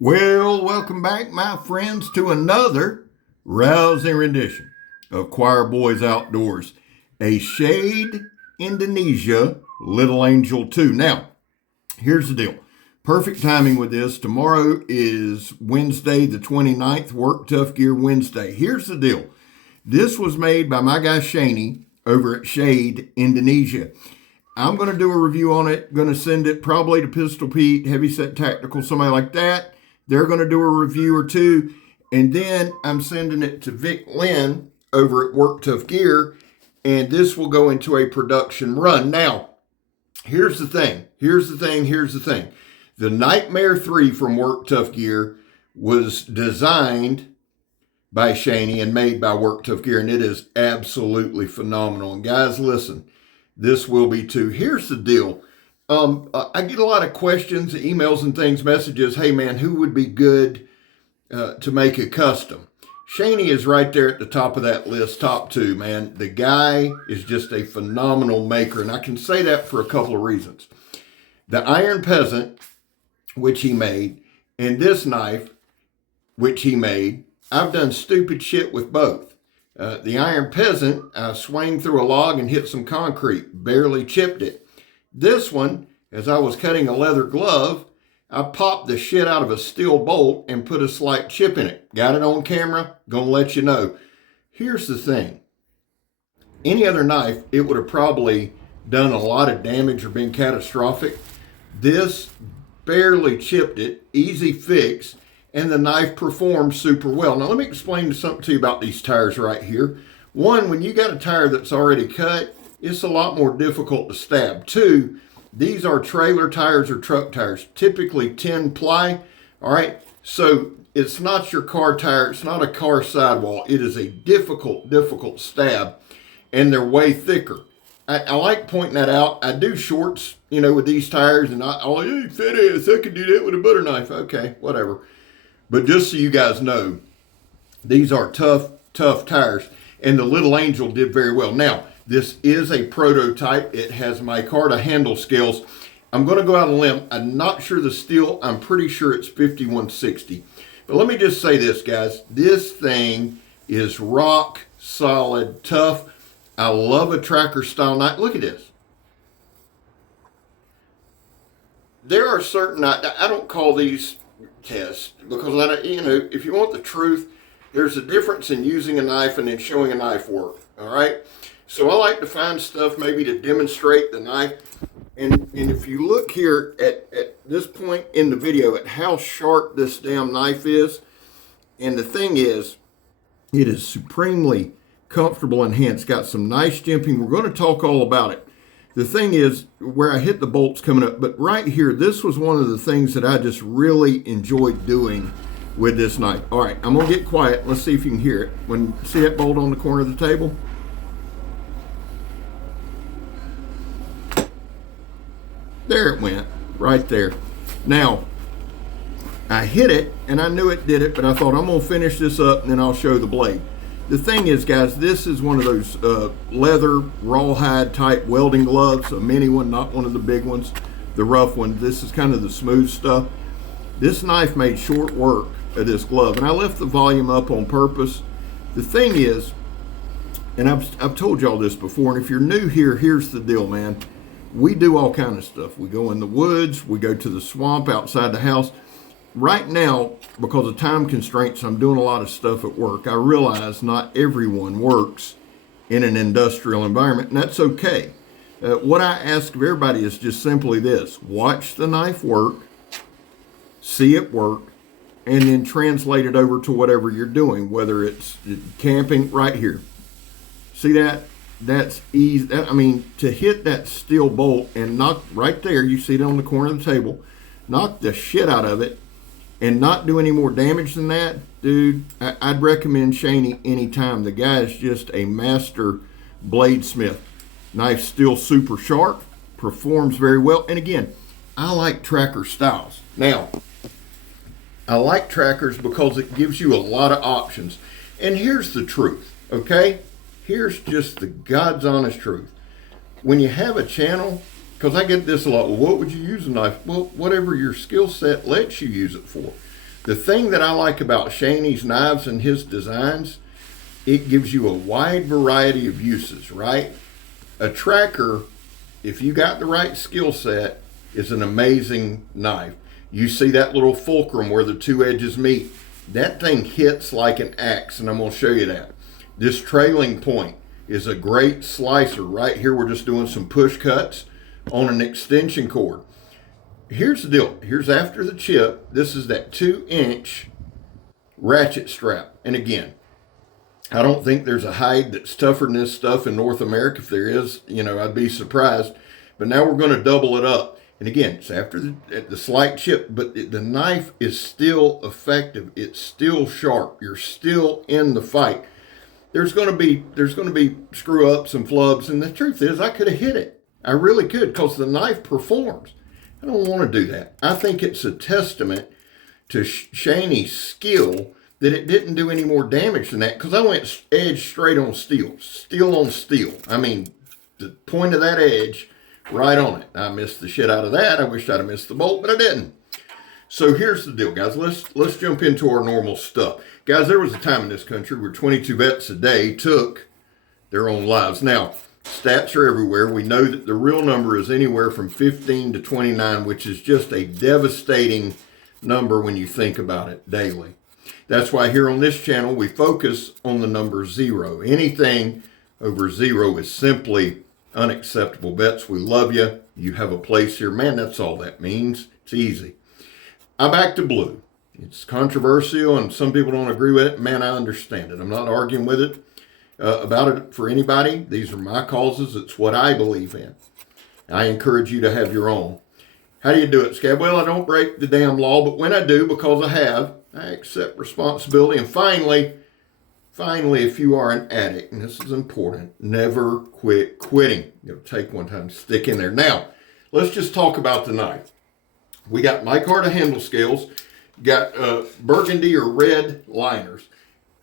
Well, welcome back, my friends, to another rousing rendition of Choir Boys Outdoors, a Shade Indonesia Little Angel 2. Now, here's the deal. Perfect timing with this. Tomorrow is Wednesday, the 29th, Work Tuff Gear Wednesday. Here's the deal. This was made by my guy SHANY over at Shade Indonesia. I'm going to do a review on it. Going to send it probably to Pistol Pete, Heavyset Tactical, somebody like that. They're going to do a review or two, and then I'm sending it to Vic Lynn over at Work Tuff Gear, and this will go into a production run. Now, here's the thing. The Nightmare 3 from Work Tuff Gear was designed by SHANY and made by Work Tuff Gear, and it is absolutely phenomenal. And guys, listen, this will be too. Here's the deal. I get a lot of questions, emails and things, messages. Hey man, who would be good to make a custom? SHANY is right there at the top of that list, top two, man. The guy is just a phenomenal maker, and I can say that for a couple of reasons. The Iron Peasant, which he made, and this knife, which he made, I've done stupid shit with both. The Iron Peasant, I swung through a log and hit some concrete, barely chipped it. This one, as I was cutting a leather glove, I popped the shit out of a steel bolt and put a slight chip in it. Got it on camera, gonna let you know. Here's the thing. Any other knife, it would have probably done a lot of damage or been catastrophic. This barely chipped it, easy fix, and the knife performed super well. Now let me explain something to you about these tires right here. One, when you got a tire that's already cut, it's a lot more difficult to stab. Two, these are trailer tires or truck tires, typically 10 ply. All right, so it's not your car tire, it's not a car sidewall. It is a difficult stab, and they're way thicker. I like pointing that out. I do shorts, with these tires, and hey, fat ass, I can do that with a butter knife. Okay, whatever. But just so you guys know, these are tough tires, and the Little Angel did very well. Now, this is a prototype. It has micarta handle scales. I'm going to go out on a limb. I'm not sure the steel. I'm pretty sure it's 5160. But let me just say this, guys. This thing is rock solid, tough. I love a tracker style knife. Look at this. There are certain, I don't call these tests because, if you want the truth, there's a difference in using a knife and then showing a knife work. All right. So I like to find stuff maybe to demonstrate the knife. And if you look here at this point in the video at how sharp this damn knife is, and the thing is, it is supremely comfortable in hand. It's got some nice jimping. We're going to talk all about it. The thing is, where I hit the bolts coming up, but right here, this was one of the things that I just really enjoyed doing with this knife. All right, I'm going to get quiet. Let's see if you can hear it. See that bolt on the corner of the table? There it went, right there. Now, I hit it, and I knew it did it, but I thought I'm going to finish this up, and then I'll show the blade. The thing is, guys, this is one of those leather, rawhide type welding gloves, a mini one, not one of the big ones, the rough one. This is kind of the smooth stuff. This knife made short work of this glove, and I left the volume up on purpose. The thing is, and I've told y'all this before, and if you're new here, here's the deal, man. We do all kind of stuff. We go in the woods, we go to the swamp outside the house. Right now, because of time constraints, I'm doing a lot of stuff at work. I realize not everyone works in an industrial environment, and that's okay. What I ask of everybody is just simply this: watch the knife work, see it work, and then translate it over to whatever you're doing, whether it's camping. Right here. See that? That's easy. To hit that steel bolt and knock right there, you see it on the corner of the table, knock the shit out of it and not do any more damage than that, dude, I'd recommend SHANY anytime. The guy is just a master bladesmith. Knife's still super sharp, performs very well. And again, I like tracker styles. Now, I like trackers because it gives you a lot of options. And here's the truth, okay? Here's just the God's honest truth. When you have a channel, because I get this a lot, well, what would you use a knife? Well, whatever your skill set lets you use it for. The thing that I like about SHANY's knives and his designs, it gives you a wide variety of uses, right? A tracker, if you got the right skill set, is an amazing knife. You see that little fulcrum where the two edges meet. That thing hits like an axe, and I'm going to show you that. This trailing point is a great slicer. Right here, we're just doing some push cuts on an extension cord. Here's the deal. Here's after the chip. This is that 2-inch ratchet strap. And again, I don't think there's a hide that's tougher than this stuff in North America. If there is, I'd be surprised. But now we're going to double it up. And again, it's after the slight chip, but the knife is still effective. It's still sharp. You're still in the fight. There's going to be screw ups and flubs, and the truth is, I could have hit it. I really could, because the knife performs. I don't want to do that. I think it's a testament to SHANY's skill that it didn't do any more damage than that, because I went edge straight on steel on steel. I mean, the point of that edge right on it. I missed the shit out of that. I wish I'd have missed the bolt, but I didn't. So here's the deal, guys. Let's jump into our normal stuff. Guys, there was a time in this country where 22 vets a day took their own lives. Now, stats are everywhere. We know that the real number is anywhere from 15 to 29, which is just a devastating number when you think about it daily. That's why here on this channel, we focus on the number 0. Anything over 0 is simply unacceptable. Vets, we love you. You have a place here. Man, that's all that means. It's easy. I'm back to blue. It's controversial and some people don't agree with it. Man, I understand it. I'm not arguing with it about it for anybody. These are my causes. It's what I believe in. I encourage you to have your own. How do you do it, Scab? Well, I don't break the damn law, but when I do, because I have, I accept responsibility. And finally, if you are an addict, and this is important, never quit quitting. Take one time, stick in there. Now, let's just talk about the knife. We got micarta handle scales, got burgundy or red liners.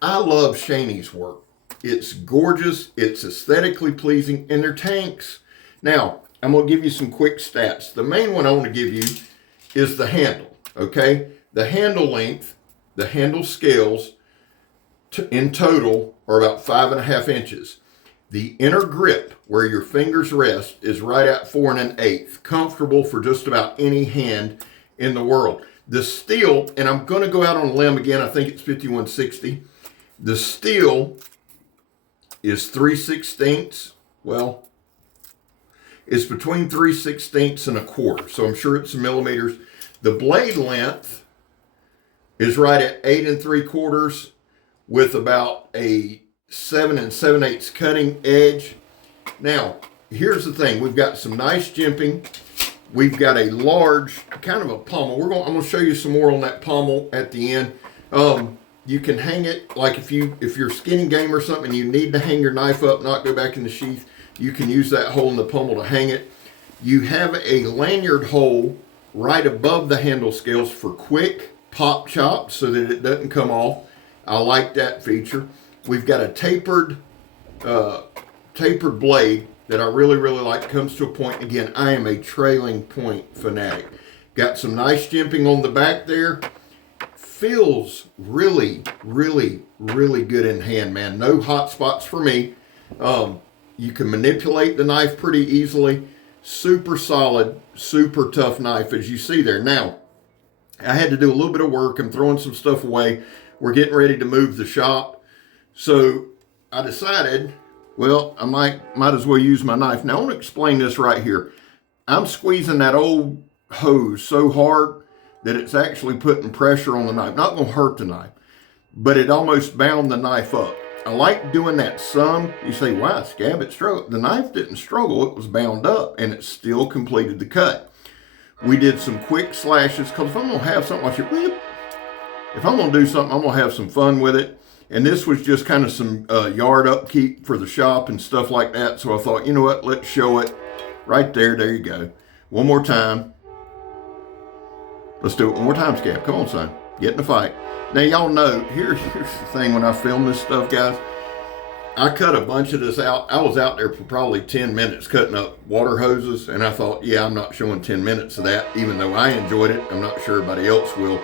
I love SHANY's work. It's gorgeous, it's aesthetically pleasing, and they're tanks. Now, I'm going to give you some quick stats. The main one I want to give you is the handle, okay? The handle length, the handle scales in total are about 5.5 inches. The inner grip, where your fingers rest, is right at 4 1/8. Comfortable for just about any hand in the world. The steel, and I'm going to go out on a limb again, I think it's 5160. The steel is 3/16. Well, it's between 3/16 and 1/4, so I'm sure it's in millimeters. The blade length is right at 8 3/4 with about a 7 7/8 cutting edge. Now, here's the thing. We've got some nice jimping. We've got a large, kind of a pommel. I'm going to show you some more on that pommel at the end. You can hang it, like if you're skinny game or something, and you need to hang your knife up, not go back in the sheath, you can use that hole in the pommel to hang it. You have a lanyard hole right above the handle scales for quick pop chop so that it doesn't come off. I like that feature. We've got a tapered blade that I really, really like. Comes to a point. Again, I am a trailing point fanatic. Got some nice jimping on the back there. Feels really, really, really good in hand, man. No hot spots for me. You can manipulate the knife pretty easily. Super solid, super tough knife, as you see there. Now, I had to do a little bit of work. I'm throwing some stuff away. We're getting ready to move the shop. So I decided, well, I might as well use my knife. Now I want to explain this right here. I'm squeezing that old hose so hard that it's actually putting pressure on the knife. Not going to hurt the knife, but it almost bound the knife up. I like doing that some. You say, wow, Scab, it struggled. The knife didn't struggle. It was bound up, and it still completed the cut. We did some quick slashes, because if I'm going to have something like it, if I'm going to do something, I'm going to have some fun with it. And this was just kind of some yard upkeep for the shop and stuff like that. So I thought, you know what, let's show it right there. There you go. One more time. Let's do it one more time, Scab. Come on, son. Get in the fight. Now, y'all know, here's the thing when I film this stuff, guys. I cut a bunch of this out. I was out there for probably 10 minutes cutting up water hoses, and I thought, yeah, I'm not showing 10 minutes of that, even though I enjoyed it. I'm not sure everybody else will.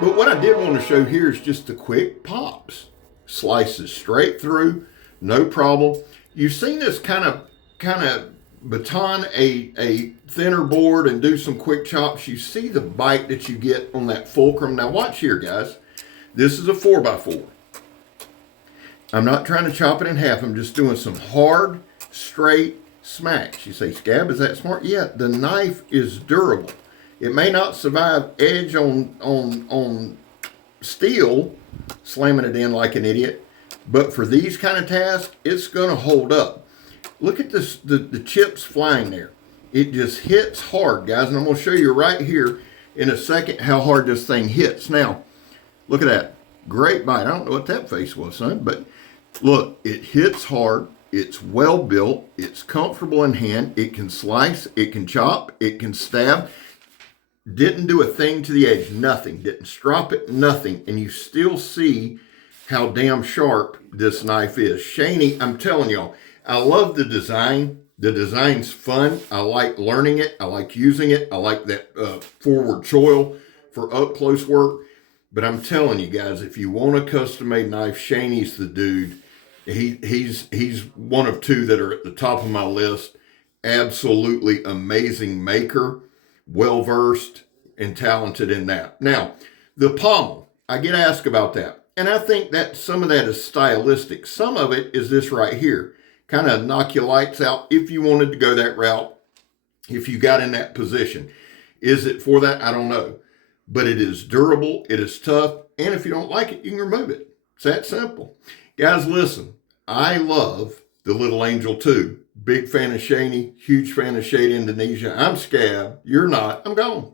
But what I did want to show here is just the quick pops. Slices straight through, no problem. You've seen this kind of baton a thinner board and do some quick chops. You see the bite that you get on that fulcrum. Now watch here, guys. This is a 4x4. I'm not trying to chop it in half. I'm just doing some hard, straight smacks. You say, Scab, is that smart? Yeah, the knife is durable. It may not survive edge on steel, slamming it in like an idiot, but for these kind of tasks, it's going to hold up. Look at this, the chips flying there. It just hits hard, guys, and I'm going to show you right here in a second how hard this thing hits. Now, look at that. Great bite. I don't know what that face was, son, but look, it hits hard. It's well built. It's comfortable in hand. It can slice. It can chop. It can stab. Didn't do a thing to the edge. Nothing. Didn't strop it. Nothing. And you still see how damn sharp this knife is. SHANY, I'm telling y'all, I love the design. The design's fun. I like learning it. I like using it. I like that forward choil for up close work. But I'm telling you guys, if you want a custom-made knife, SHANY's the dude. He's one of two that are at the top of my list. Absolutely amazing maker, well-versed and talented in that. Now, the pommel, I get asked about that. And I think that some of that is stylistic. Some of it is this right here. Kind of knock your lights out if you wanted to go that route, if you got in that position. Is it for that? I don't know. But it is durable, it is tough, and if you don't like it, you can remove it. It's that simple. Guys, listen, I love the Little Angel too. Big fan of SHANY, huge fan of Shade Indonesia. I'm Scab, you're not, I'm gone.